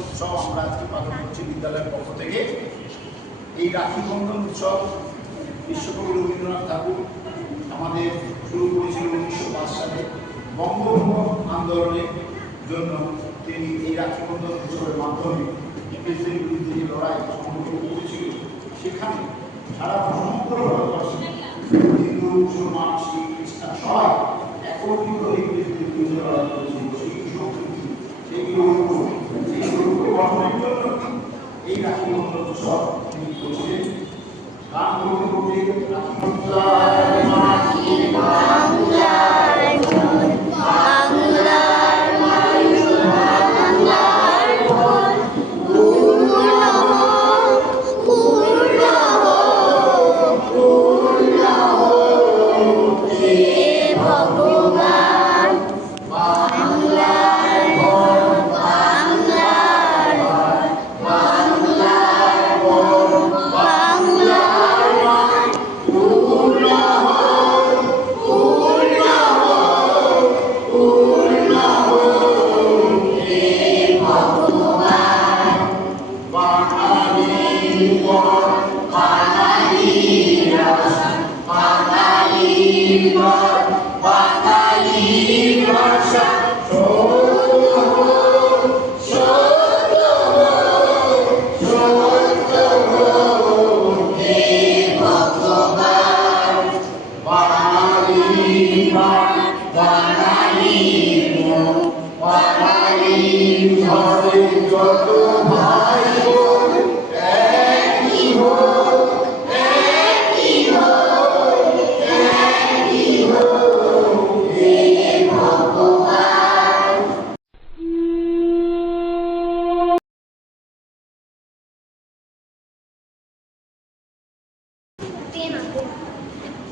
উৎসব আমরা আজকে পালন করছি বিদ্যালয়ের পক্ষ থেকে। এই রাখি বন্ধন উৎসব বিশ্বকবি রবীন্দ্রনাথ ঠাকুর আমাদের শুরু করেছিল 1905 সালে। বঙ্গভঙ্গ আন্দোলনের জন্য তিনি এই রাখি বন্ধন উৎসবের মাধ্যমে ইংরেজদের বিরুদ্ধে যে লড়াই সংগঠিত করেছিল, সেখানে সারা সমগ্র ভারতবর্ষে হিন্দু, মুসলমান, শিখ, খ্রিস্টান সবাই একত্রিত হয়ে ইংরেজদের বিরুদ্ধে লড়াই করেছিল। সেইগুলো গঠনের জন্য এই রাখি বন্ধন উৎসব তিনি করেছিলেন। গান করতে করতে রাখি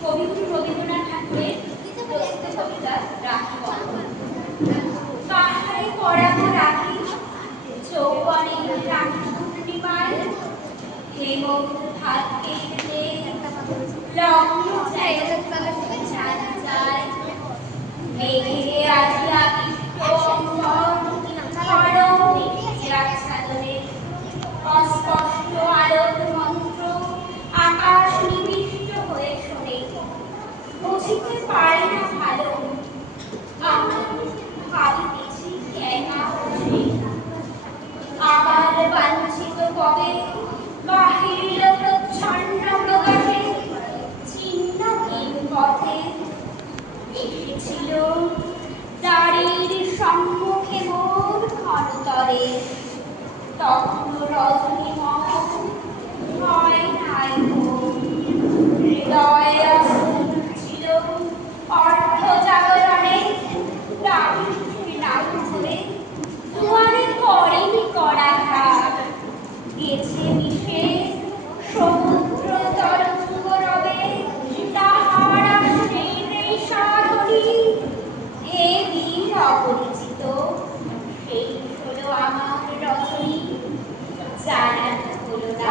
কবিগুরু রবীন্দ্রনাথ ঠাকুরের রচিত কবিতা রাখি বন্ধন। কাহারে পরাবো রাখি চৌবনে রাখি পূর্ণিমায়, হেমন্ত ভাগ্যের মেঘ লগ্ন যায় মেঘে আজি আবিষ্ট আচ্ছাদনে অস্পষ্ট আলোক মন্ত্র আকাশ নিবিষ্ট হয়ে শোনে। বুঝিতে পারে না ভালো আমার ভাবিতেছি কেনা বসে। আবার বাঞ্ছিত কবে বাহির প্রচ্ছন্ন প্রকাশে ছিন্নহীন পথে এসেছিল দাড়ির সম্মুখে মোর ঘনতরে। তখন রজনী ভয় নাই হৃদয় ছিল অর্থ জাগরণে নাম ধরে দুয়ারে করেনি করাঘাত। গেছে মিশে সমুদ্র তরঙ্গ রবে তাহার আসেই নেই সাধনী। এ বীর অপরিচিত সেই হলো আমার রজনী। জানা হলো না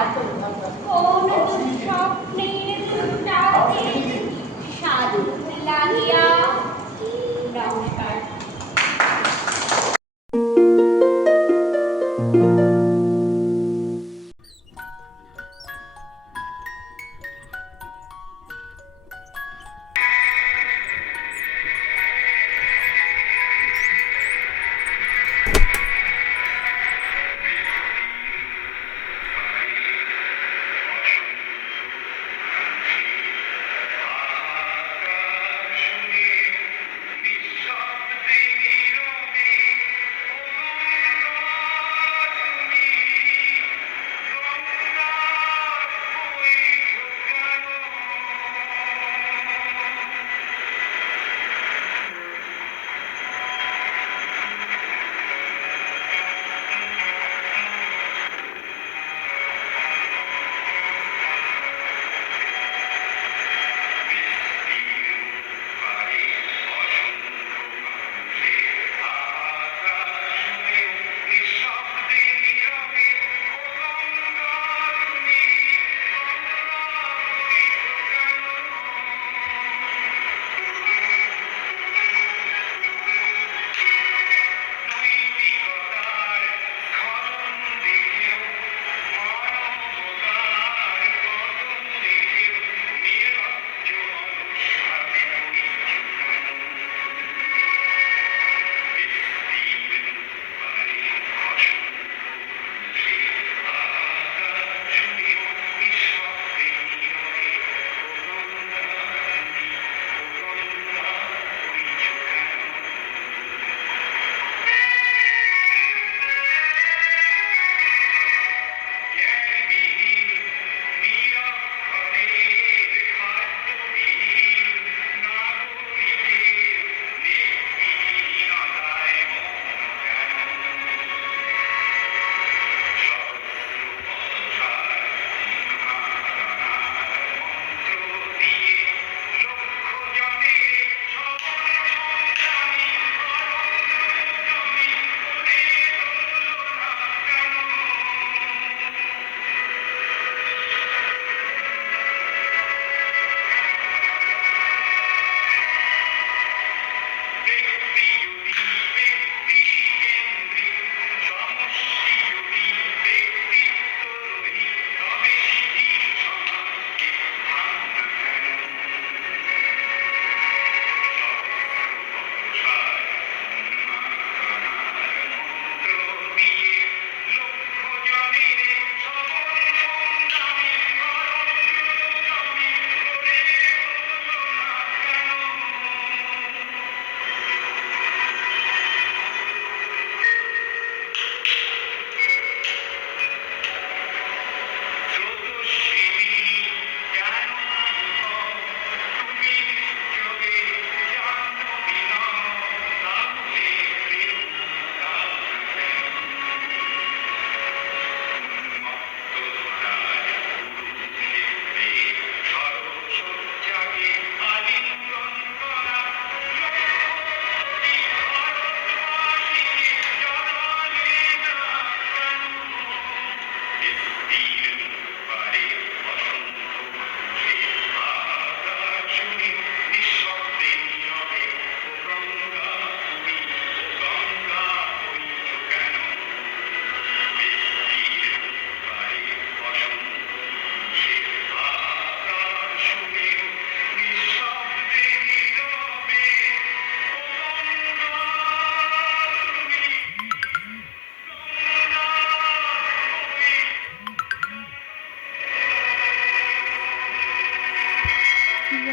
কোন দুঃস্বপ্নের দুষ্টান্ত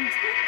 বুঝি